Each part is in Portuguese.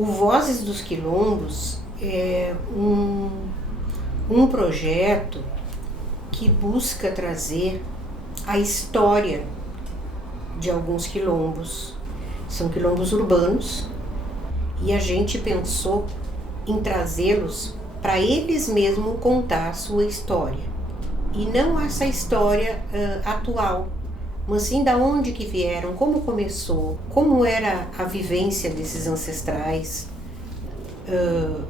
O Vozes dos Quilombos é um projeto que busca trazer a história de alguns quilombos. São quilombos urbanos e a gente pensou em trazê-los para eles mesmos contar a sua história. E não essa história atual, mas sim da onde que vieram, como começou, como era a vivência desses ancestrais,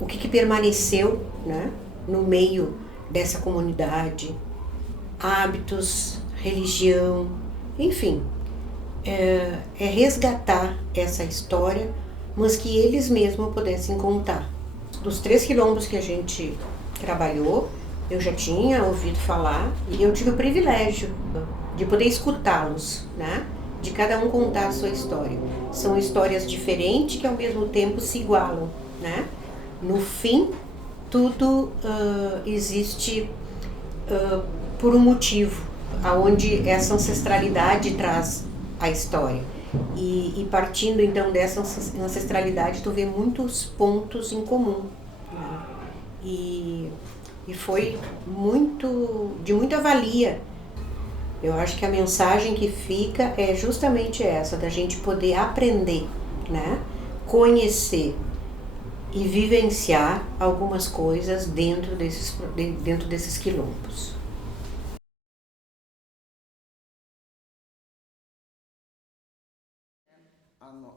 o que permaneceu, né, no meio dessa comunidade, hábitos, religião, enfim. É resgatar essa história, mas que eles mesmos pudessem contar. Dos 3 quilombos que a gente trabalhou, eu já tinha ouvido falar e eu tive o privilégio de poder escutá-los, né? De cada um contar a sua história. São histórias diferentes que ao mesmo tempo se igualam, né? No fim, tudo existe por um motivo, aonde essa ancestralidade traz a história. E partindo então dessa ancestralidade, tu vê muitos pontos em comum, né? E foi de muita valia. Eu acho que a mensagem que fica é justamente essa, da gente poder aprender, né? Conhecer e vivenciar algumas coisas dentro desses quilombos.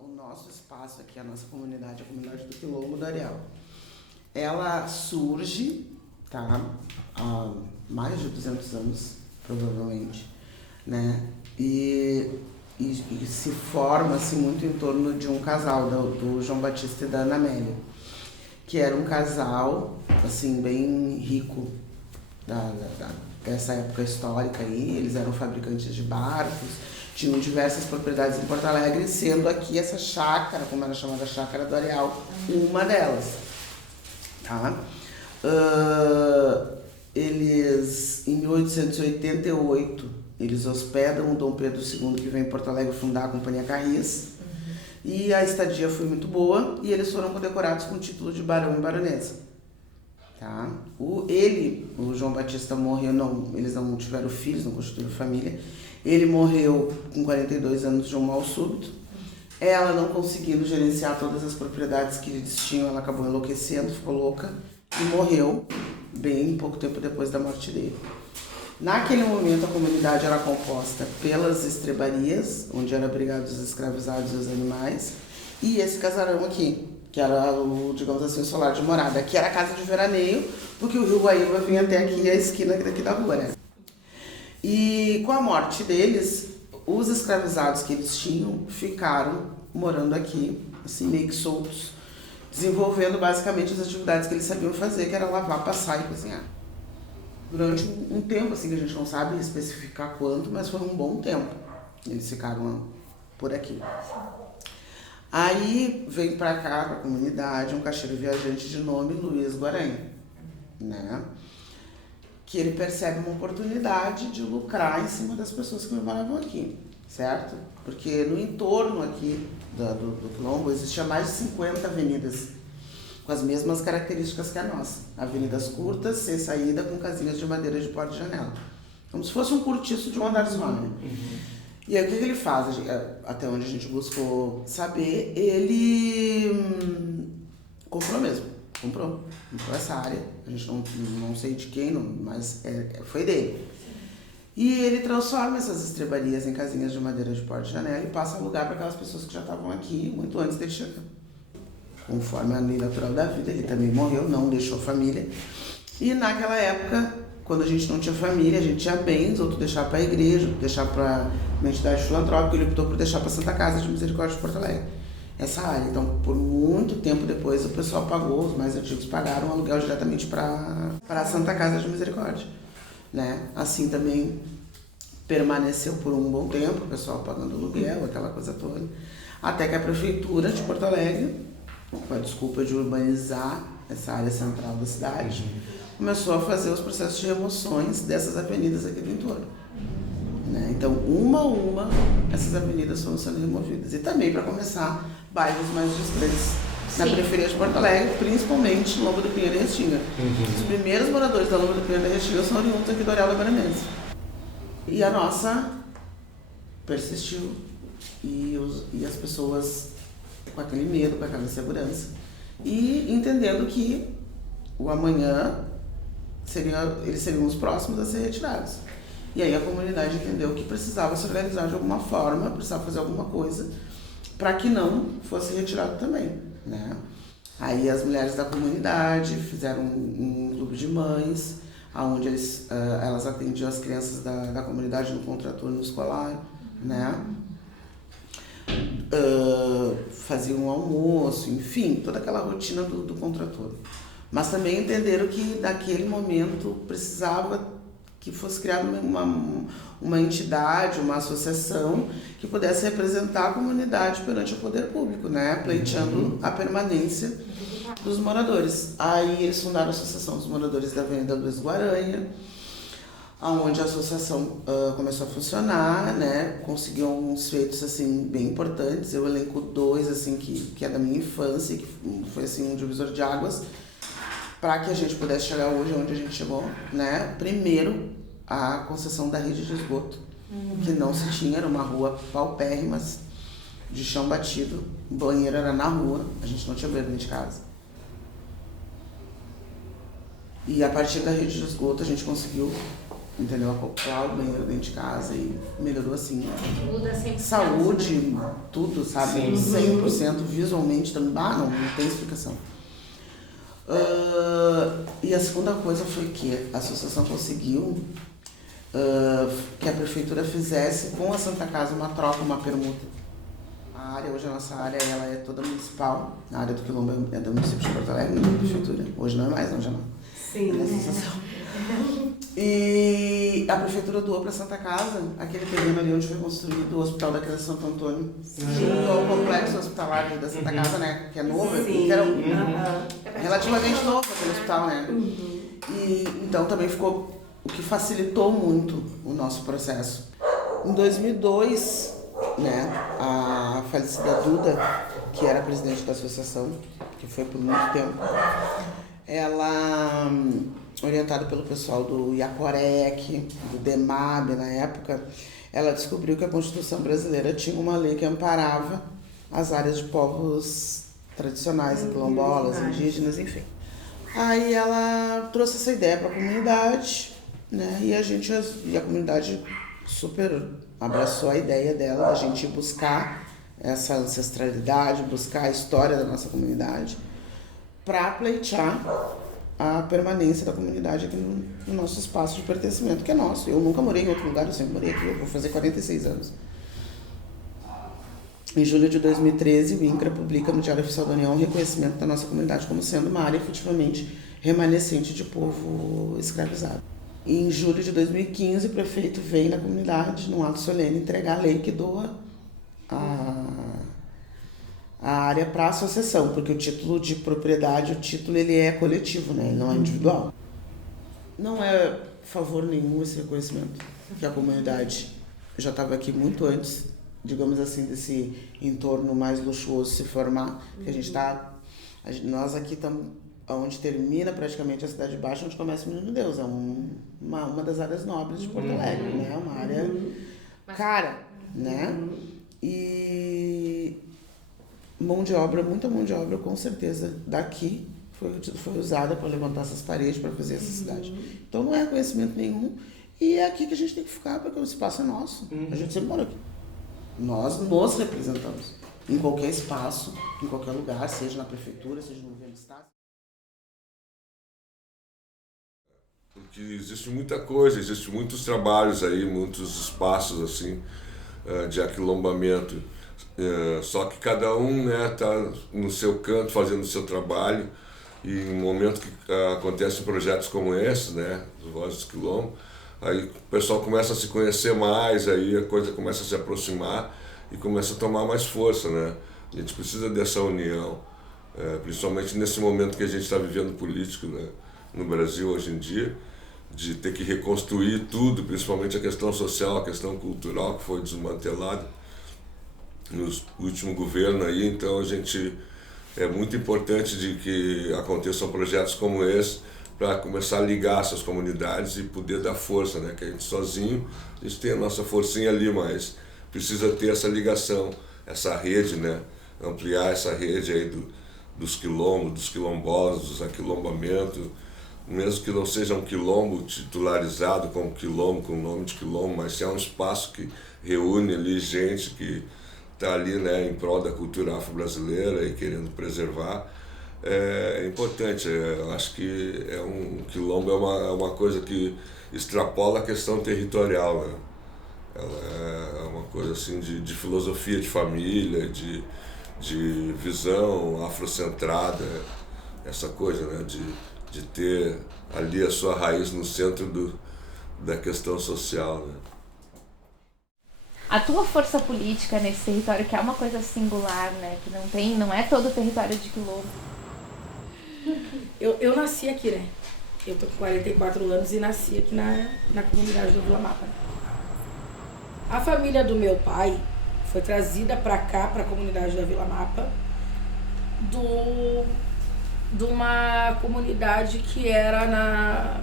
O nosso espaço aqui, a nossa comunidade, a comunidade do Quilombo do Areal, ela surge, tá, há mais de 200 anos, provavelmente, né, e se forma assim, muito em torno de um casal, do João Batista e da Ana Amélia, que era um casal assim, bem rico dessa época histórica aí. Eles eram fabricantes de barcos, tinham diversas propriedades em Porto Alegre, sendo aqui essa chácara, como era chamada Chácara do Areal, uma delas. Tá? Eles, em 1888, eles hospedam o Dom Pedro II, que vem em Porto Alegre fundar a Companhia Carris, e a estadia foi muito boa, e eles foram condecorados com o título de barão e baronesa. Tá? O João Batista morreu, eles não tiveram filhos, não constituíram família. Ele morreu com 42 anos de um mal súbito. Ela, não conseguindo gerenciar todas as propriedades que eles tinham, ela acabou enlouquecendo, ficou louca e morreu bem pouco tempo depois da morte dele. Naquele momento, a comunidade era composta pelas estrebarias, onde eram abrigados os escravizados e os animais, e esse casarão aqui, que era o, digamos assim, o solar de morada, que era a casa de veraneio, porque o rio Guaíba vinha até aqui, a esquina daqui da rua, né? E com a morte deles, os escravizados que eles tinham ficaram morando aqui, assim, meio que soltos, desenvolvendo basicamente as atividades que eles sabiam fazer, que era lavar, passar e cozinhar. Durante um tempo, assim, que a gente não sabe especificar quanto, mas foi um bom tempo. Eles ficaram por aqui. Aí vem pra cá, pra comunidade, um caixeiro viajante de nome Luiz Guaranha, né? Que ele percebe uma oportunidade de lucrar em cima das pessoas que moravam aqui, certo? Porque no entorno aqui do Quilombo existia mais de 50 avenidas com as mesmas características que a nossa. Avenidas curtas, sem saída, com casinhas de madeira de porta e janela. Como se fosse um cortiço de um andar só, né? E aí o que ele faz? Até onde a gente buscou saber, ele comprou mesmo. Comprou essa área. A gente não sei de quem, mas foi dele. E ele transforma essas estrebarias em casinhas de madeira de porta e janela e passa a alugar para aquelas pessoas que já estavam aqui muito antes dele chegar. Conforme a lei natural da vida, ele também morreu, não deixou família. E naquela época, quando a gente não tinha família, a gente tinha bens, outro deixar para a igreja, outro deixar para uma entidade filantrópica, ele optou por deixar para a Santa Casa de Misericórdia de Porto Alegre, essa área. Então, por muito tempo depois, o pessoal pagou, os mais antigos pagaram o aluguel diretamente para a Santa Casa de Misericórdia, né? Assim também permaneceu por um bom tempo, o pessoal pagando aluguel, aquela coisa toda, até que a Prefeitura de Porto Alegre, com a desculpa de urbanizar essa área central da cidade, começou a fazer os processos de remoções dessas avenidas aqui do entorno, né? Então, uma a uma, essas avenidas foram sendo removidas. E também, para começar, bairros mais distantes na periferia de Porto Alegre, principalmente Lomba do Pinheiro e Restinga. Os primeiros moradores da Lomba do Pinheiro e Restinga são oriundos aqui do Areal da Guaranense. E a nossa persistiu, e as pessoas com aquele medo, com aquela insegurança, e entendendo que o amanhã eles seriam os próximos a ser retirados. E aí a comunidade entendeu que precisava se organizar de alguma forma, precisava fazer alguma coisa para que não fosse retirado também, né? Aí as mulheres da comunidade fizeram um clube de mães, onde elas atendiam as crianças da comunidade no contraturno escolar, né? Faziam um almoço, enfim, toda aquela rotina do contraturno. Mas também entenderam que naquele momento precisava que fosse criada uma entidade, uma associação que pudesse representar a comunidade perante o poder público, né? Pleiteando a permanência dos moradores. Aí eles fundaram a Associação dos Moradores da Avenida Luiz Guaranha, onde a associação começou a funcionar, né? Conseguiu uns feitos assim bem importantes. Eu elenco 2 assim que é da minha infância, que foi assim um divisor de águas para que a gente pudesse chegar hoje onde a gente chegou, né? Primeiro, a concessão da rede de esgoto, que não se tinha, era uma rua paupérrima, de chão batido, banheiro era na rua, a gente não tinha banheiro dentro de casa. E a partir da rede de esgoto a gente conseguiu, entendeu, acoplar o banheiro dentro de casa e melhorou assim. Saúde, tudo, sabe? 100%, visualmente também, não tem explicação. E a segunda coisa foi que a associação conseguiu que a prefeitura fizesse com a Santa Casa uma troca, uma permuta. A área, hoje a nossa área ela é toda municipal, a área do Quilombo é do município de Porto Alegre, não é da prefeitura. Hoje não é mais, não, já não. Sim. É a associação. E a prefeitura doou para a Santa Casa aquele terreno ali onde foi construído o Hospital da Criança Santo Antônio. O complexo hospitalar da Santa Casa, né? Que é novo, que era relativamente novo aquele hospital, né? E então também ficou, o que facilitou muito o nosso processo. Em 2002, né, a falecida Duda, que era presidente da associação, que foi por muito tempo, ela, orientada pelo pessoal do IAPOREC, do DEMAB na época, ela descobriu que a Constituição brasileira tinha uma lei que amparava as áreas de povos tradicionais, quilombolas, indígenas, enfim. Aí ela trouxe essa ideia para a comunidade, né, e a comunidade super abraçou a ideia dela, da gente buscar essa ancestralidade, buscar a história da nossa comunidade, para pleitear a permanência da comunidade aqui no nosso espaço de pertencimento, que é nosso. Eu nunca morei em outro lugar, eu sempre morei aqui, eu vou fazer 46 anos. Em julho de 2013, o INCRA publica no Diário Oficial da União o reconhecimento da nossa comunidade como sendo uma área efetivamente remanescente de povo escravizado. E em julho de 2015, o prefeito vem na comunidade, num ato solene, entregar a lei que doa a área para a associação, porque o título de propriedade, ele é coletivo, né? Ele não é individual. Não é favor nenhum esse reconhecimento, que a comunidade já estava aqui muito antes, digamos assim, desse entorno mais luxuoso se formar, que nós aqui estamos onde termina praticamente a Cidade Baixa, onde começa o Menino Deus, é uma das áreas nobres de Porto Alegre, né? Uma área cara, né? E muita mão de obra, com certeza, daqui foi usada para levantar essas paredes, para fazer essa cidade. Então não é conhecimento nenhum, e é aqui que a gente tem que ficar, porque o espaço é nosso. A gente sempre mora aqui. Nós nos representamos em qualquer espaço, em qualquer lugar, seja na prefeitura, seja no governo do estado. Porque existe muita coisa, existem muitos trabalhos aí, muitos espaços assim de aquilombamento. Só que cada um, né, tá no seu canto fazendo o seu trabalho, e em momento que acontecem projetos como esse, né, dos Vozes do Quilombo, aí o pessoal começa a se conhecer mais, aí a coisa começa a se aproximar e começa a tomar mais força, né? A gente precisa dessa união, principalmente nesse momento que a gente está vivendo político, né, no Brasil hoje em dia, de ter que reconstruir tudo, principalmente a questão social, a questão cultural que foi desmantelada no último governo aí. Então a gente é muito importante de que aconteçam projetos como esse para começar a ligar essas comunidades e poder dar força, né? Que a gente sozinho, a gente tem a nossa forcinha ali, mas precisa ter essa ligação, essa rede, né? Ampliar essa rede aí dos quilombos, dos quilombolas, dos aquilombamentos, mesmo que não seja um quilombo titularizado como quilombo, com o nome de quilombo, mas se é um espaço que reúne ali gente que está ali, né, em prol da cultura afro-brasileira e querendo preservar, é importante. Eu acho que um quilombo é uma coisa que extrapola a questão territorial, né? Ela é uma coisa assim de filosofia de família, de visão afrocentrada, essa coisa, né, de ter ali a sua raiz no centro da questão social, né? A tua força política nesse território, que é uma coisa singular, né, que não é todo o território de quilombo. Eu nasci aqui, né? Eu tô com 44 anos e nasci aqui na comunidade do Vila Mapa. A família do meu pai foi trazida para cá, para a comunidade da Vila Mapa, de uma comunidade que era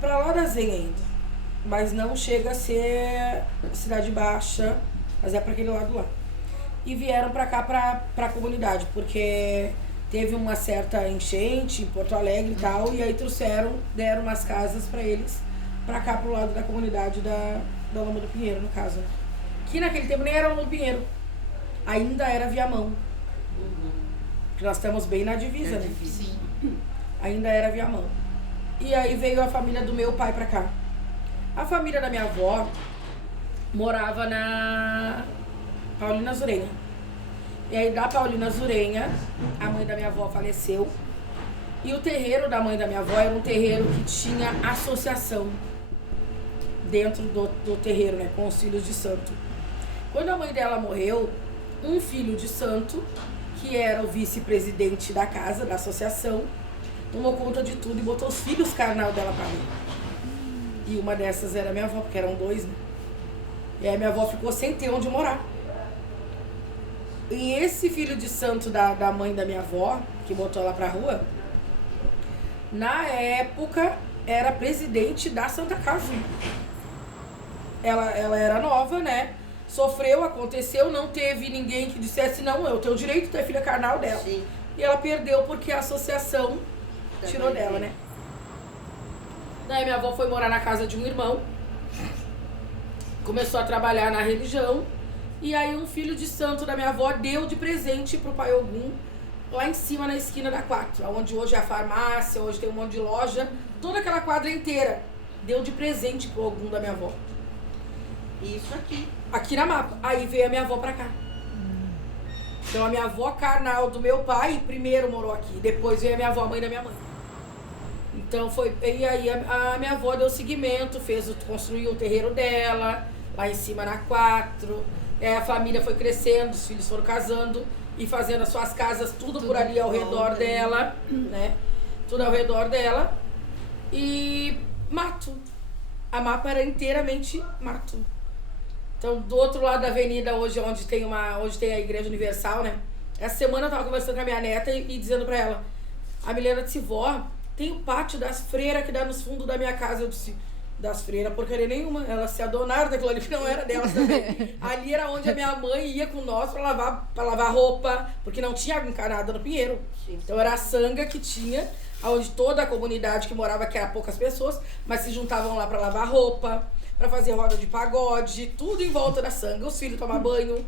para lá da Zenha ainda, mas não chega a ser Cidade Baixa, mas é para aquele lado lá. E vieram para cá, para a comunidade, porque teve uma certa enchente em Porto Alegre e tal, e aí deram umas casas para eles, para cá, pro lado da comunidade da Loma do Pinheiro, no caso, né? Que naquele tempo nem era Loma do Pinheiro, ainda era Viamão. Que nós estamos bem na divisa, né? Sim. Ainda era Viamão. E aí veio a família do meu pai pra cá. A família da minha avó morava na Paulina Zurenha. E aí da Paulina Zurenha, a mãe da minha avó faleceu. E o terreiro da mãe da minha avó era um terreiro que tinha associação dentro do terreiro, né? Com os filhos de santo. Quando a mãe dela morreu, um filho de santo, que era o vice-presidente da casa, da associação, tomou conta de tudo e botou os filhos carnal dela pra mim. E uma dessas era minha avó, porque eram 2, né? E aí minha avó ficou sem ter onde morar. E esse filho de santo da mãe da minha avó, que botou ela pra rua, na época era presidente da Santa Casa. Ela era nova, né? Sofreu, aconteceu, não teve ninguém que dissesse, não, eu tenho o direito de ter filha carnal dela. Sim. E ela perdeu porque a associação tirou dela, né? Daí minha avó foi morar na casa de um irmão, começou a trabalhar na religião, e aí um filho de santo da minha avó deu de presente pro pai Ogum, lá em cima na esquina da 4, onde hoje é a farmácia, hoje tem um monte de loja, toda aquela quadra inteira, deu de presente pro Ogum da minha avó. Isso aqui. Aqui na Mapa. Aí veio a minha avó pra cá. Então a minha avó carnal do meu pai primeiro morou aqui, depois veio a minha avó, a mãe da minha mãe. Então foi, e aí a minha avó deu seguimento, construiu o terreiro dela, lá em cima na 4. A família foi crescendo, os filhos foram casando e fazendo as suas casas, tudo por ali ao redor dela, né? Tudo ao redor dela. E mato. A Mapa era inteiramente mato. Então, do outro lado da avenida, hoje tem a Igreja Universal, né? Essa semana eu tava conversando com a minha neta e dizendo pra ela, a Milena disse, vó, tem o pátio das freiras que dá nos fundos da minha casa. Eu disse, das freiras, porcaria nenhuma. Elas se adonaram daquilo ali que não era delas também. Ali era onde a minha mãe ia com nós pra lavar roupa, porque não tinha água encanada no Pinheiro. Sim. Então era a sanga que tinha, onde toda a comunidade que morava, que era poucas pessoas, mas se juntavam lá pra lavar roupa, pra fazer roda de pagode, tudo em volta da sanga, os filhos tomar banho,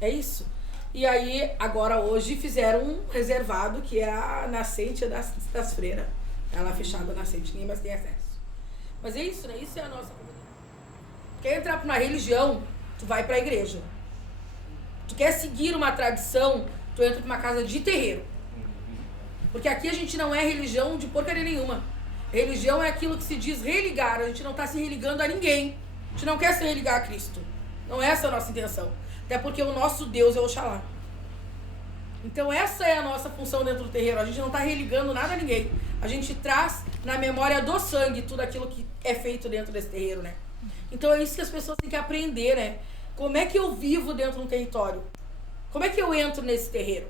é isso. E aí, agora hoje, fizeram um reservado, que é a nascente das freiras. Tá lá fechada a nascente, ninguém mais tem acesso. Mas é isso, né? Isso é a nossa comunidade. Quer entrar pra uma religião, tu vai pra igreja. Tu quer seguir uma tradição, tu entra pra uma casa de terreiro. Porque aqui a gente não é religião de porcaria nenhuma. Religião é aquilo que se diz religar. A gente não está se religando a ninguém. A gente não quer se religar a Cristo. Não é essa a nossa intenção. Até porque o nosso Deus é Oxalá. Então essa é a nossa função dentro do terreiro. A gente não está religando nada a ninguém. A gente traz na memória do sangue tudo aquilo que é feito dentro desse terreiro, né? Então é isso que as pessoas têm que aprender, né? Como é que eu vivo dentro de um território? Como é que eu entro nesse terreiro?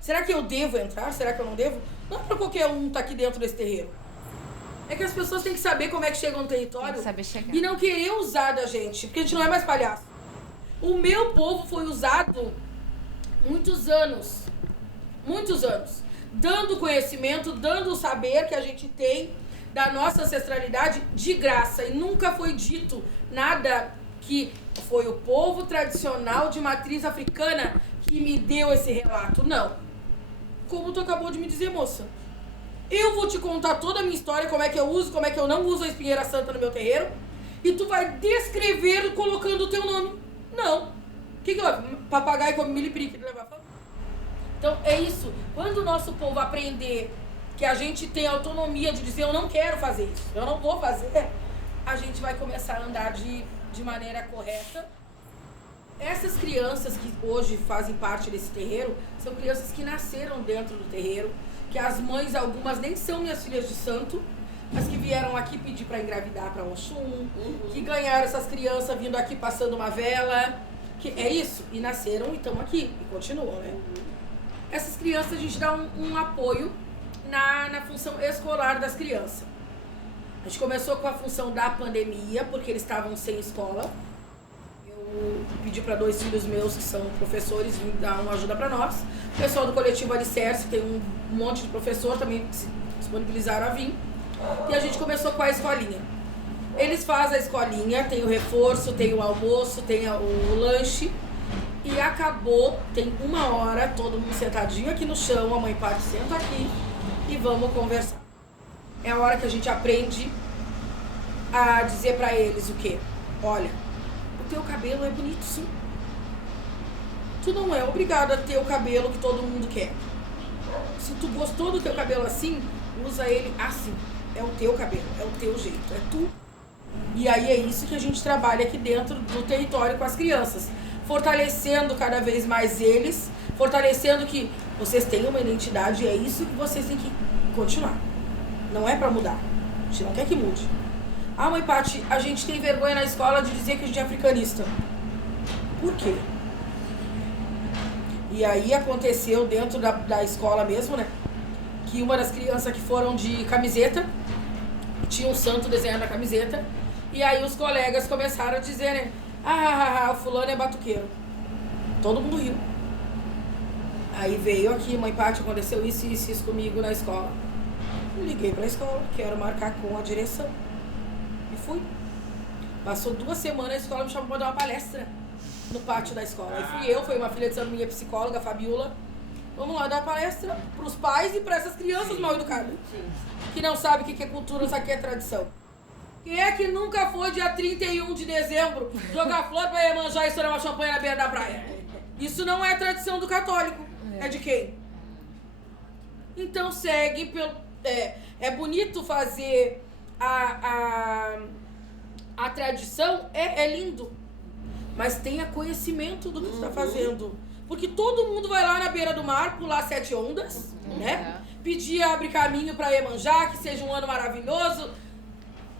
Será que eu devo entrar? Será que eu não devo? Não é pra qualquer um estar aqui dentro desse terreiro. É que as pessoas têm que saber como é que chegam no território. Tem que saber chegar. E não querer usar da gente, porque a gente não é mais palhaço. O meu povo foi usado muitos anos. Muitos anos. Dando conhecimento, dando o saber que a gente tem da nossa ancestralidade de graça. E nunca foi dito nada que foi o povo tradicional de matriz africana que me deu esse relato. Não. Como tu acabou de me dizer, moça. Eu vou te contar toda a minha história, como é que eu uso, como é que eu não uso a espinheira santa no meu terreiro. E tu vai descrever colocando o teu nome. Não. O que é? Papagaio come milho e periquito de levar fama? Então é isso. Quando o nosso povo aprender que a gente tem autonomia de dizer eu não quero fazer isso, eu não vou fazer, a gente vai começar a andar de maneira correta. Essas crianças que hoje fazem parte desse terreiro são crianças que nasceram dentro do terreiro, que as mães, algumas nem são minhas filhas de santo, mas que vieram aqui pedir para engravidar para Oxum, que ganharam essas crianças vindo aqui passando uma vela, que é isso, e nasceram e estão aqui, e continuam, né? Essas crianças a gente dá um apoio na função escolar das crianças. A gente começou com a função da pandemia, porque eles estavam sem escola. Eu pedi para 2 filhos meus, que são professores, vir dar uma ajuda para nós. O pessoal do coletivo Alicerce, tem um monte de professor, também se disponibilizaram a vir. E a gente começou com a escolinha. Eles fazem a escolinha, tem o reforço, tem o almoço, tem o lanche. E acabou, tem 1 hora, todo mundo sentadinho aqui no chão, a mãe parte senta aqui e vamos conversar. É a hora que a gente aprende a dizer pra eles o quê? Olha, o teu cabelo é bonito sim. Tu não é obrigado a ter o cabelo que todo mundo quer. Se tu gostou do teu cabelo assim, usa ele assim. É o teu cabelo, é o teu jeito, é tu. E aí é isso que a gente trabalha aqui dentro do território com as crianças. Fortalecendo cada vez mais eles, fortalecendo que vocês têm uma identidade e é isso que vocês têm que continuar. Não é pra mudar. A gente não quer que mude. Ah, mãe Paty, a gente tem vergonha na escola de dizer que a gente é africanista. Por quê? E aí aconteceu dentro da escola mesmo, né? Que uma das crianças que foram de camiseta, tinha um santo desenhado na camiseta, e aí os colegas começaram a dizer, né? O fulano é batuqueiro. Todo mundo riu. Aí veio aqui, mãe Paty, aconteceu isso e isso comigo na escola. Eu liguei pra escola, quero marcar com a direção. E fui. Passou 2 semanas, a escola me chamou pra dar uma palestra no pátio da escola. Aí fui eu, foi uma filha de santo minha psicóloga, a Fabiola. Vamos lá dar uma palestra pros pais e pra essas crianças mal educadas. Que não sabem o que é cultura, não sabem o que é tradição. Quem é que nunca foi dia 31 de dezembro jogar flor pra Iemanjá e estourar uma champanhe na beira da praia? Isso não é tradição do católico. É de quem? Então segue pelo... É bonito fazer a tradição, é lindo. Mas tenha conhecimento do que tu tá fazendo. Porque todo mundo vai lá na beira do mar, pular 7 ondas, né? Pedir abre caminho pra Iemanjá, que seja um ano maravilhoso.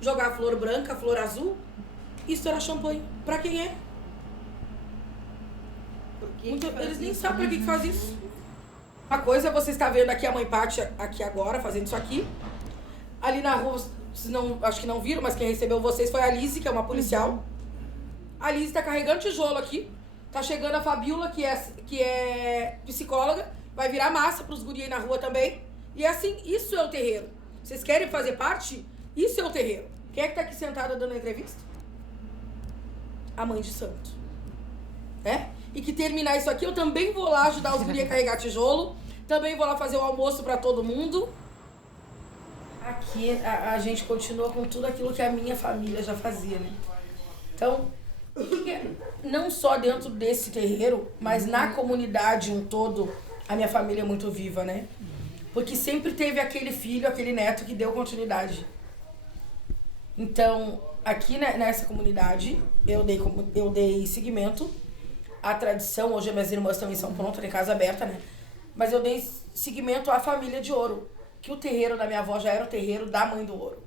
Jogar flor branca, flor azul e estourar champanhe. Pra quem é? Eles nem sabem pra que faz isso. Uma coisa é você estar vendo aqui a mãe Paty aqui agora, fazendo isso aqui. Ali na rua, vocês não, acho que não viram, mas quem recebeu vocês foi a Lise, que é uma policial. A Lise tá carregando tijolo aqui. Tá chegando a Fabiola, que é psicóloga. Vai virar massa pros guri aí na rua também. E assim, isso é o terreiro. Vocês querem fazer parte? Isso é o terreiro. Quem é que tá aqui sentada dando a entrevista? A mãe de santo. Né? E que terminar isso aqui, eu também vou lá ajudar os guri a carregar tijolo. Também vou lá fazer o almoço pra todo mundo. Aqui a gente continua com tudo aquilo que a minha família já fazia, né? Então, não só dentro desse terreiro, mas na comunidade um todo, a minha família é muito viva, né? Porque sempre teve aquele filho, aquele neto que deu continuidade. Então, aqui nessa comunidade, eu dei seguimento à tradição. Hoje minhas irmãs também são prontas, em casa aberta, né? Mas eu dei seguimento à família de ouro. Que o terreiro da minha avó já era o terreiro da mãe do ouro.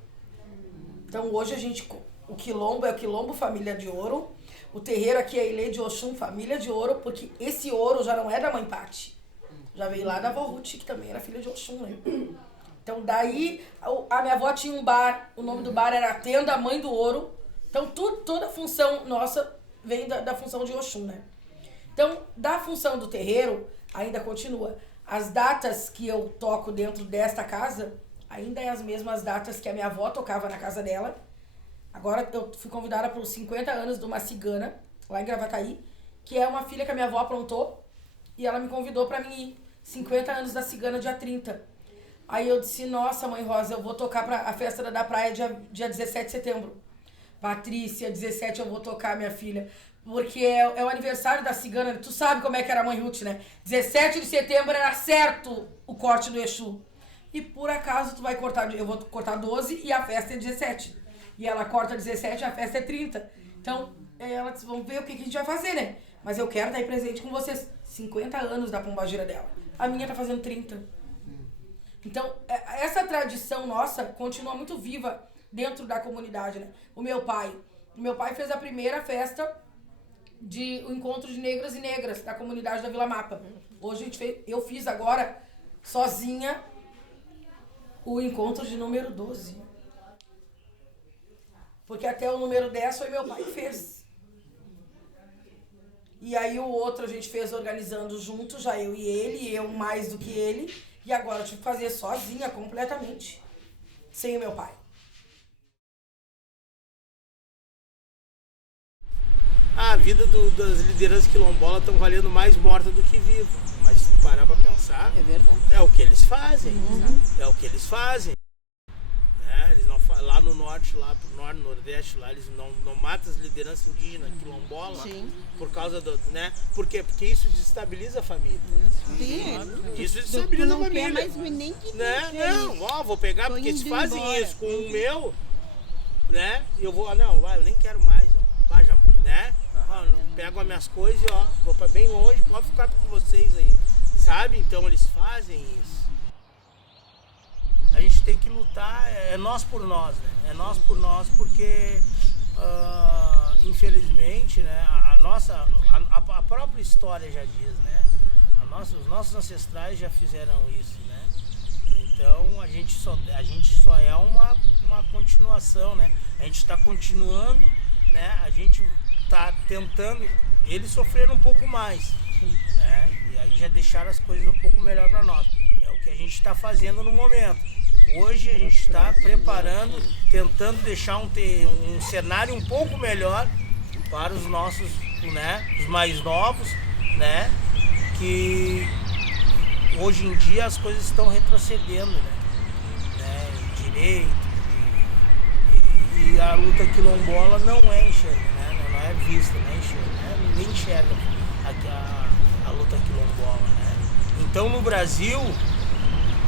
Então, hoje o quilombo é o quilombo família de ouro. O terreiro aqui é Ilê de Oxum, família de ouro, porque esse ouro já não é da mãe Pati. Já veio lá da avó Ruth, que também era filha de Oxum, né? Então daí, a minha avó tinha um bar, o nome do bar era Tenda Mãe do Ouro. Então toda a função nossa vem da função de Oxum, né? Então, da função do terreiro, ainda continua. As datas que eu toco dentro desta casa, ainda é as mesmas datas que a minha avó tocava na casa dela. Agora eu fui convidada para os 50 anos de uma cigana, lá em Gravataí, que é uma filha que a minha avó aprontou, e ela me convidou para mim ir. 50 anos da cigana, dia 30. Aí eu disse, nossa, mãe Rosa, eu vou tocar para a festa da praia dia 17 de setembro. Patrícia, 17 eu vou tocar, minha filha. Porque é o aniversário da cigana, tu sabe como é que era a mãe Ruth, né? 17 de setembro era certo o corte do Exu. E por acaso tu vai cortar, eu vou cortar 12 e a festa é 17. E ela corta 17 e a festa é 30. Então, ela disse, vamos ver o que a gente vai fazer, né? Mas eu quero estar aí presente com vocês. 50 anos da pombagira dela. A minha tá fazendo 30. Então, essa tradição nossa continua muito viva dentro da comunidade, né? O meu pai fez a primeira festa o encontro de negras e negras da comunidade da Vila Mapa. Hoje eu fiz agora, sozinha, o encontro de número 12. Porque até o número 10 foi meu pai que fez. E aí o outro a gente fez organizando junto, já eu e ele, e eu mais do que ele. E agora eu tive que fazer sozinha, completamente. Sem o meu pai. A vida das lideranças quilombolas estão valendo mais morta do que viva. Mas se parar pra pensar, É verdade. é o que eles fazem. É o que eles fazem. Eles não, lá no norte, lá pro norte, nordeste, lá eles não matam as lideranças indígenas quilombolas. Sim. Por causa do, né? Por quê? Porque isso desestabiliza a família. Sim. Isso Tu desestabiliza a não família. quer mais nem que Né? deixe Não, vou pegar, Tô porque se indo fazem embora. isso com o meu, né? Eu vou, eu nem quero mais, ó. Vai, já, né? Ó, pego as minhas coisas e ó, vou pra bem longe, pode ficar com vocês aí. Sabe? Então eles fazem isso. A gente tem que lutar, é nós por nós, né? É nós por nós, porque infelizmente, né, a própria história já diz, né? Os nossos ancestrais já fizeram isso, né? Então a gente só é uma continuação, né? A gente está continuando, né? A gente está tentando, eles sofreram um pouco mais, né? E aí já deixaram as coisas um pouco melhor para nós. É o que a gente está fazendo no momento. Hoje a gente está preparando, tentando deixar um cenário um pouco melhor para os nossos, né, os mais novos, né, que hoje em dia as coisas estão retrocedendo, né, direito e a luta quilombola não é enxerga, né, não é vista, não é enxerga, né, ninguém enxerga a luta quilombola, né. Então no Brasil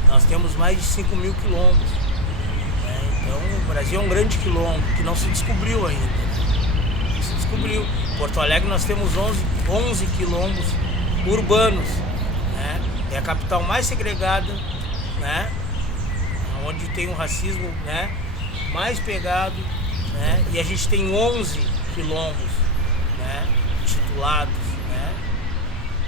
nós temos mais de 5.000 quilombos. Né? Então o Brasil é um grande quilombo que não se descobriu ainda. Né? Não se descobriu. Em Porto Alegre nós temos 11 quilombos urbanos. Né? É a capital mais segregada, né? Onde tem um racismo, né, mais pegado. Né? E a gente tem 11 quilombos, né, titulados. Né?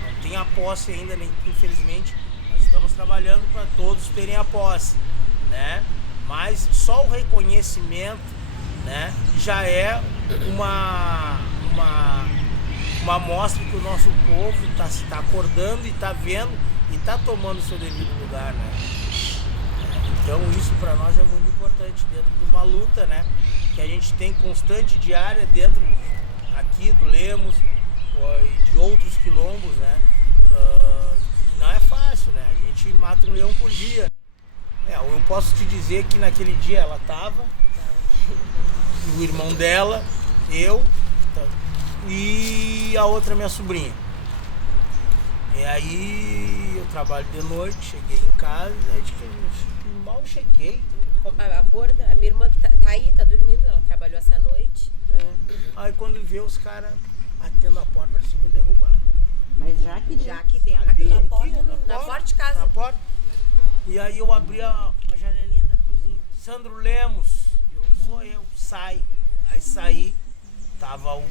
Não tem a posse ainda, infelizmente. Estamos trabalhando para todos terem a posse, né? Mas só o reconhecimento, né, já é uma amostra que o nosso povo está acordando e está vendo e está tomando o seu devido lugar, né? Então isso para nós é muito importante dentro de uma luta, né, que a gente tem constante, diária, dentro aqui do Lemos e de outros quilombos, né? Não é fácil, né? A gente mata um leão por dia. Eu posso te dizer que naquele dia ela tava, o irmão dela, eu e a outra minha sobrinha. E aí eu trabalho de noite, cheguei em casa, mal cheguei. A gorda, a minha irmã que tá aí, tá dormindo, ela trabalhou essa noite. Aí quando vê os caras batendo a porta, parecia que iam derrubar. Mas já aqui dentro. Aqui na na porta de casa. Na porta. E aí eu abri a janelinha da cozinha. Sandro Lemos, sou eu, sai. Aí saí, tava um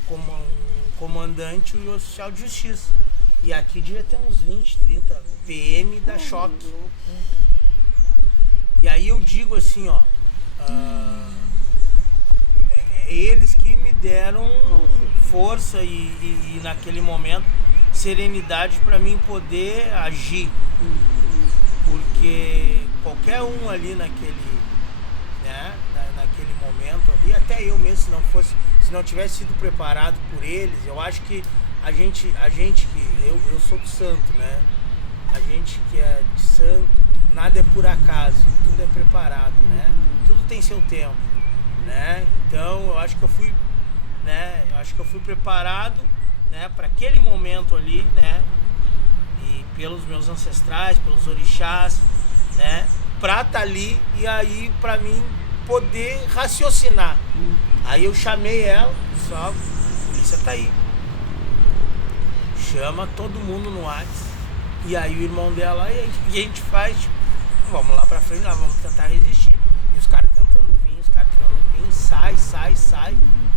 comandante e o oficial de justiça. E aqui devia ter uns 20, 30 PM da choque. E aí eu digo assim, ó, eles que me deram força e naquele momento serenidade para mim poder agir. Porque qualquer um ali naquele, né, naquele momento ali, até eu mesmo, se não tivesse sido preparado por eles, eu acho que a gente que, eu sou do santo, né? A gente que é de santo, nada é por acaso, tudo é preparado, né? Tudo tem seu tempo, né? Então eu acho que eu fui preparado, né, para aquele momento ali, né? E pelos meus ancestrais, pelos orixás, né? Pra estar ali e aí pra mim poder raciocinar. Aí eu chamei ela, só a polícia tá aí. Chama todo mundo no WhatsApp. E aí o irmão dela, e a gente faz, tipo, vamos lá pra frente, vamos tentar resistir. E os caras tentando vir, sai.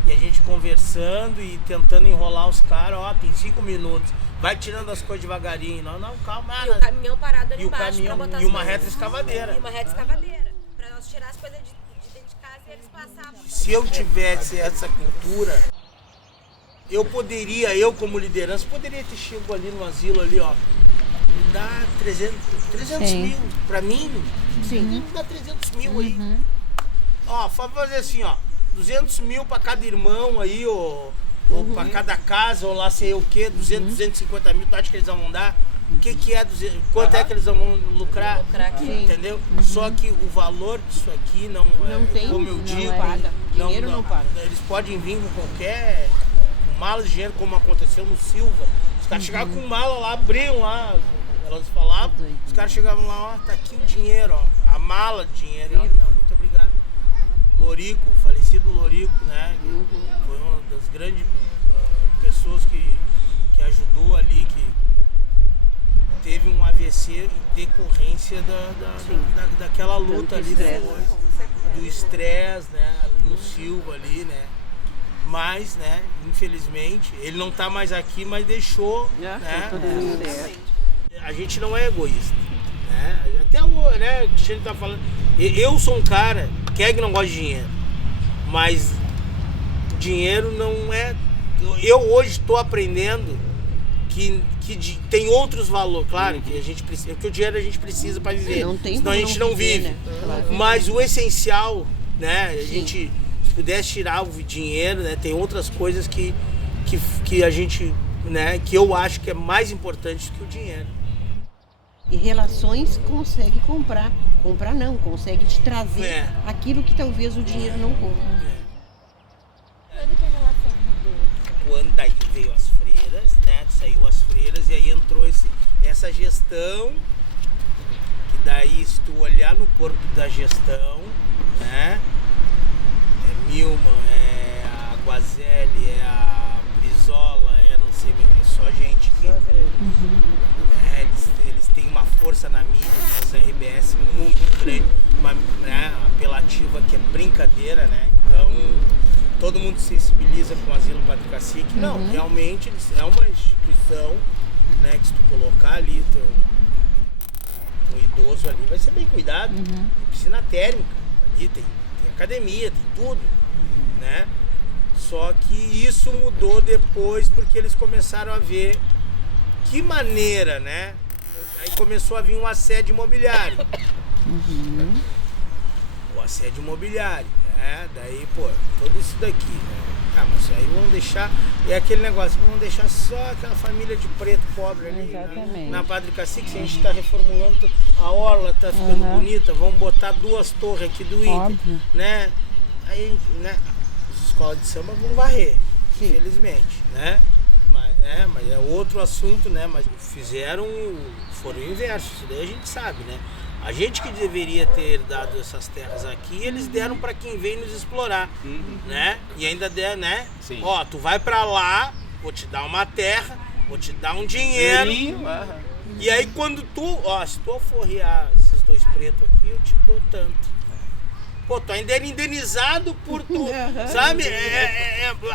E a gente conversando e tentando enrolar os caras, ó, tem 5 minutos. Vai tirando as coisas devagarinho. Não, calma. E o caminhão parado ali e embaixo. O caminhão, pra botar e uma reta escavadeira. E uma reta escavadeira. Pra nós tirar as coisas de dentro de casa e eles passavam. Se eu tivesse essa cultura, eu como liderança, poderia ter chegado ali no asilo ali, ó. Dá 300 mil. Pra mim, dá 300 mil aí. Ó, fazer assim, ó. 200 mil pra cada irmão aí, ou pra cada casa, ou lá sei o que, 250 mil, tu acha que eles vão dar? O que é 200? Quanto é que eles vão lucrar? Entendeu? Só que o valor disso aqui não tem, como eu digo, paga. Dinheiro não paga. Eles podem vir com qualquer mala de dinheiro, como aconteceu no Silva. Os caras chegavam com mala lá, abriam lá, elas falavam, os caras chegavam lá, ó, tá aqui o dinheiro, ó, a mala de dinheiro. Não, muito obrigado. Lorico, falecido Lorico, né? Foi uma das grandes pessoas que ajudou ali, que teve um AVC em decorrência daquela luta ali depois, do estresse, né? Ali no Silva ali, né? Mas, né, infelizmente, ele não tá mais aqui, mas deixou, né? A gente não é egoísta, né? Até o, né, o Cristiano tá falando, eu sou um cara, quem é que não gosta de dinheiro? Mas dinheiro não é... Eu hoje estou aprendendo que tem outros valores, claro, que a gente precisa, que o dinheiro a gente precisa para viver, senão a gente não vive. Né? Mas o essencial, né, a gente, se pudesse tirar o dinheiro, né, tem outras coisas que a gente, né, que eu acho que é mais importante que o dinheiro. E relações consegue comprar não, consegue te trazer aquilo que talvez o dinheiro não compra. Quando que a relação mudou? Quando daí veio as freiras, né? Saiu as freiras e aí entrou essa gestão, que daí se tu olhar no corpo da gestão, né? É Milman, é a Guazelli, é a Brizola, é não sei, é só gente que... Né, eles têm uma força na mídia, as RBS muito grande, uma, né, apelativa que é brincadeira, né? Então todo mundo se sensibiliza com o Asilo Padre Cacique. Não, realmente é uma instituição, né, que se tu colocar ali um idoso ali, vai ser bem cuidado. Tem piscina térmica, ali tem academia, tem tudo, né? Só que isso mudou depois porque eles começaram a ver que maneira, né? Aí começou a vir um assédio imobiliário. O assédio imobiliário, né? Daí, pô, tudo isso daqui, né? Ah, mas aí vamos deixar... É aquele negócio, vamos deixar só aquela família de preto pobre ali, né? Na Padre Cacique, se a gente tá reformulando, a orla tá ficando bonita, vamos botar 2 torres aqui do Inter, né? Aí, né? As escolas de samba vão varrer, infelizmente, né? Mas é outro assunto, né? Mas foram o inverso, isso daí a gente sabe, né? A gente que deveria ter dado essas terras aqui, eles deram para quem veio nos explorar, né? E ainda der, né? Sim. Ó, tu vai para lá, vou te dar uma terra, vou te dar um dinheiro. E aí quando se tu alforriar esses 2 pretos aqui, eu te dou tanto. Pô, tu ainda era indenizado por tu, sabe?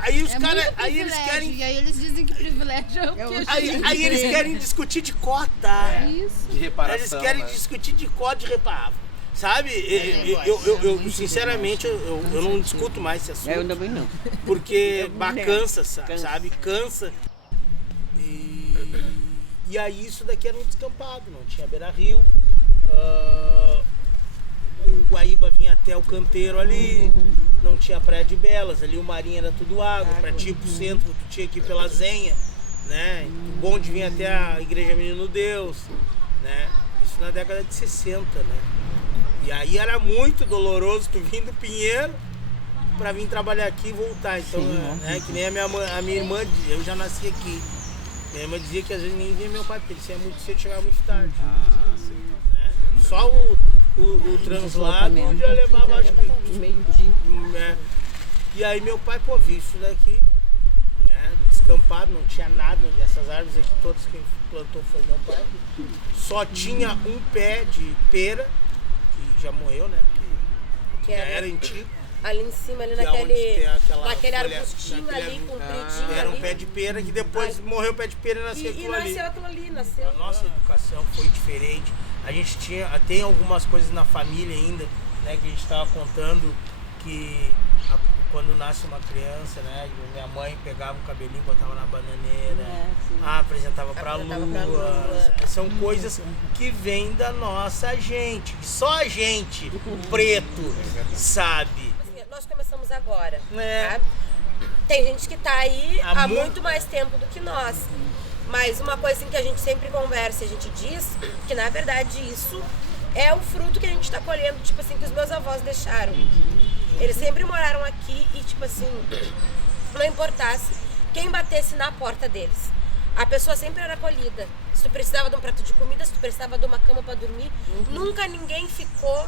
Aí os caras, aí eles querem... E aí eles dizem que privilégio é o que a gente... Aí eles querem discutir de cota. Isso. De reparação. Eles querem discutir de cota de reparar. Sabe? Eu sinceramente, eu não discuto mais esse assunto. Eu também não. Porque cansa, sabe? Cansa. E aí isso daqui era um descampado, não tinha beira-rio. O Guaíba vinha até o canteiro ali, não tinha praia de Belas, ali o Marinho era tudo água. Pra ti ir pro centro, tu tinha que ir pela Zenha, né? O bonde vinha até a Igreja Menino Deus, né? Isso na década de 60, né? E aí era muito doloroso tu vir do Pinheiro pra vir trabalhar aqui e voltar. Então, né? Que nem a minha irmã dizia, eu já nasci aqui. Minha irmã dizia que às vezes nem via meu pai, porque ele saía muito cedo e chegava muito tarde. Né? Só o translado já levava, acho que meio-dia. E aí meu pai, pô, viu isso daqui, né? Descampado, não tinha nada. Essas árvores aqui, todas que plantou foi meu pai. Só tinha um pé de pera, que já morreu, né? Porque já era antigo. Ali em cima, ali naquele arbustinho ali, compridinho. Era um pé de pera que depois morreu o pé de pera e nasceu aquilo ali. E nasceu aquilo ali, nasceu. A nossa educação foi diferente. A gente tem algumas coisas na família ainda, né? Que a gente estava contando que quando nasce uma criança, né? Minha mãe pegava o cabelinho, botava na bananeira, apresentava pra lua. São coisas que vêm da nossa gente, que só a gente, preto, sabe. Nós começamos agora, tá? Tem gente que tá aí há muito mais tempo do que nós. Mas uma coisa assim que a gente sempre conversa, a gente diz que na verdade isso é o fruto que a gente tá colhendo, tipo assim, que os meus avós deixaram. Eles sempre moraram aqui e tipo assim, não importasse quem batesse na porta deles, a pessoa sempre era acolhida. Se tu precisava de um prato de comida, se tu precisava de uma cama para dormir, nunca ninguém ficou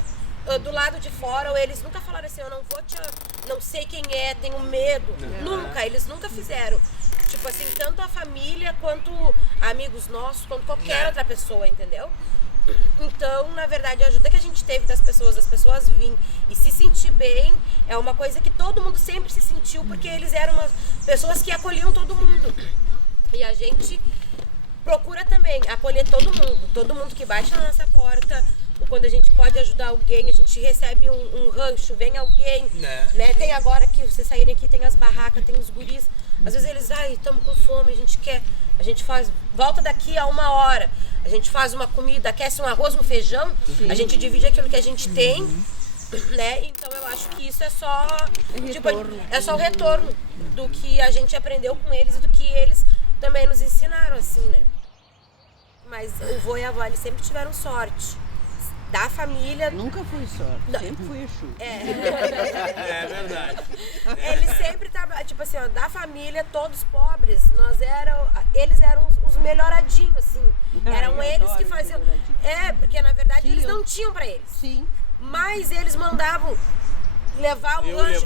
do lado de fora, ou eles nunca falaram assim, eu não vou não sei quem é, tenho medo. Nunca, eles nunca fizeram. Tipo assim, tanto a família, quanto amigos nossos, quanto qualquer outra pessoa, entendeu? Então, na verdade, a ajuda que a gente teve das pessoas virem e se sentir bem, é uma coisa que todo mundo sempre se sentiu, porque eles eram pessoas que acolhiam todo mundo. E a gente procura também acolher todo mundo que bate na nossa porta. Quando a gente pode ajudar alguém, a gente recebe um rancho, vem alguém, né? Tem agora que vocês saírem aqui, tem as barracas, tem os guris. Às vezes eles, estamos com fome, a gente faz, volta daqui a 1 hora, a gente faz uma comida, aquece um arroz, um feijão, a gente divide aquilo que a gente tem, né? Então eu acho que isso é só, é só o retorno do que a gente aprendeu com eles e do que eles também nos ensinaram, assim, né? Mas o vô e a avó, eles sempre tiveram sorte. Da família... Nunca fui sorte, sempre fui Exu. É verdade. Eles sempre trabalharam, tipo assim, ó, da família, todos pobres, eles eram os melhoradinhos, assim. Eram eles que faziam... porque na verdade eles não tinham pra eles. Sim. Mas eles mandavam levar o lanche.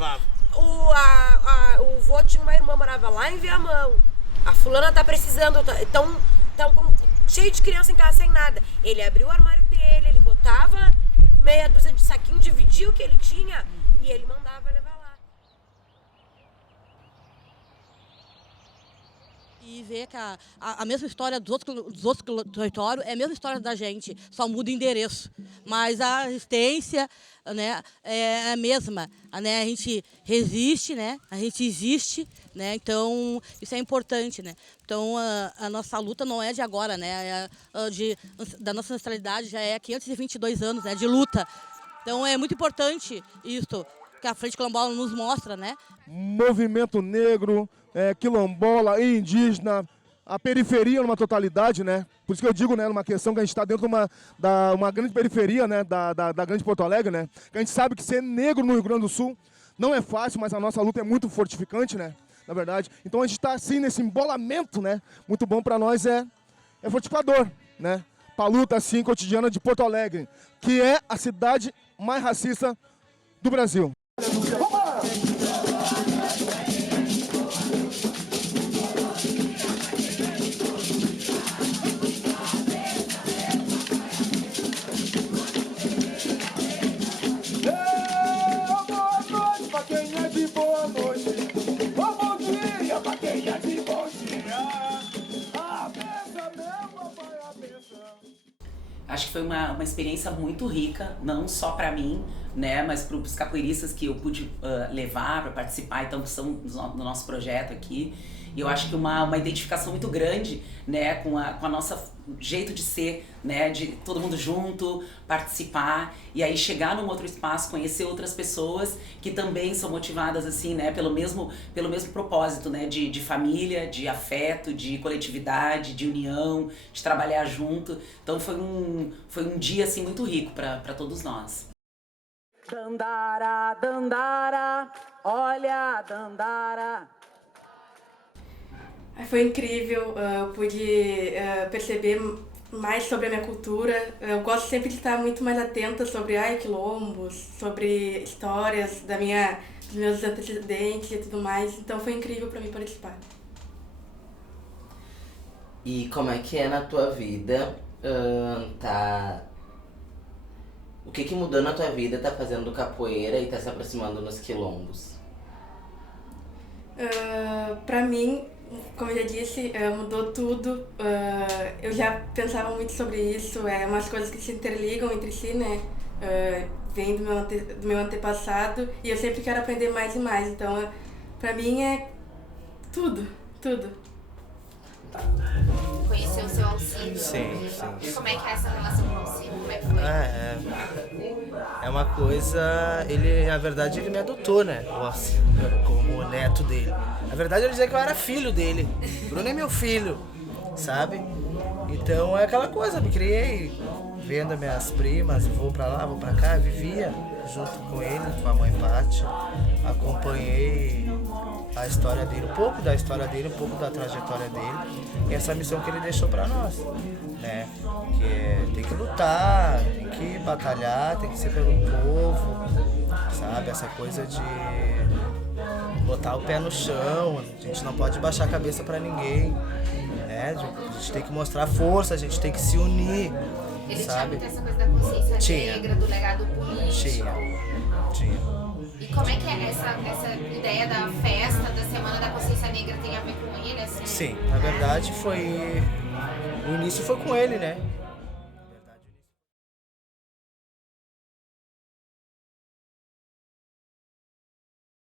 O vô tinha uma irmã, morava lá em Viamão. A fulana tá precisando, então cheio de criança em casa sem nada. Ele abriu o armário dele, ele botava meia dúzia de saquinho, dividia o que ele tinha e ele mandava levar lá. E ver que a mesma história dos outros territórios é a mesma história da gente, só muda o endereço. Mas a resistência, né, é a mesma. Né? A gente resiste, né? A gente existe, né? Então isso é importante, né? Então a nossa luta não é de agora, né? Da nossa ancestralidade já é 522 anos, né, de luta. Então é muito importante isso que a Frente Quilombola nos mostra, né? Movimento negro, quilombola e indígena, a periferia numa totalidade, né? Por isso que eu digo, né, numa questão que a gente está dentro de uma grande periferia, né, da grande Porto Alegre, né? Que a gente sabe que ser negro no Rio Grande do Sul não é fácil, mas a nossa luta é muito fortificante, né? Na verdade. Então a gente está assim nesse embolamento, né? Muito bom para nós, é fortificador, né? Para a luta assim cotidiana de Porto Alegre, que é a cidade mais racista do Brasil. Acho que foi uma experiência muito rica, não só para mim, né, mas para os capoeiristas que eu pude levar para participar, então são do nosso projeto aqui. E eu acho que uma identificação muito grande, né, com a nossa jeito de ser, né, de todo mundo junto, participar e aí chegar num outro espaço, conhecer outras pessoas que também são motivadas assim, né, pelo mesmo propósito, né, de família, de afeto, de coletividade, de união, de trabalhar junto. Então foi um dia assim muito rico para todos nós. Dandara, Dandara, olha a Dandara. Foi incrível, eu pude perceber mais sobre a minha cultura. Eu gosto sempre de estar muito mais atenta sobre quilombos, sobre histórias dos meus antecedentes e tudo mais. Então foi incrível para mim participar. E como é que é na tua vida, o que mudou na tua vida, tá fazendo capoeira e tá se aproximando nos quilombos? Para mim, como eu já disse, mudou tudo. Eu já pensava muito sobre isso, umas coisas que se interligam entre si, né? Vem do meu antepassado e eu sempre quero aprender mais e mais. Então, pra mim é tudo. Conheceu o seu Alcino? Sim. E como é que é essa relação com o Alcino? Como é que foi? É uma coisa... na verdade, ele me adotou, né? O Alcino, como neto dele. Na verdade, eu dizia que eu era filho dele. Bruno é meu filho, sabe? Então é aquela coisa, me criei vendo minhas primas, vou pra lá, vou pra cá, vivia junto com ele, com a mãe Pati. Acompanhei a história dele, um pouco da história dele, um pouco da trajetória dele e essa missão que ele deixou pra nós, né? Que tem que lutar, tem que batalhar, tem que ser pelo povo, sabe? Essa coisa de botar o pé no chão, a gente não pode baixar a cabeça pra ninguém, né? A gente tem que mostrar força, a gente tem que se unir, ele sabe? Tinha muito essa coisa da consciência negra, do legado político. Tinha. E como é que é essa ideia da festa, da Semana da Consciência Negra tem a ver com ele, assim? Sim, na verdade o início foi com ele, né?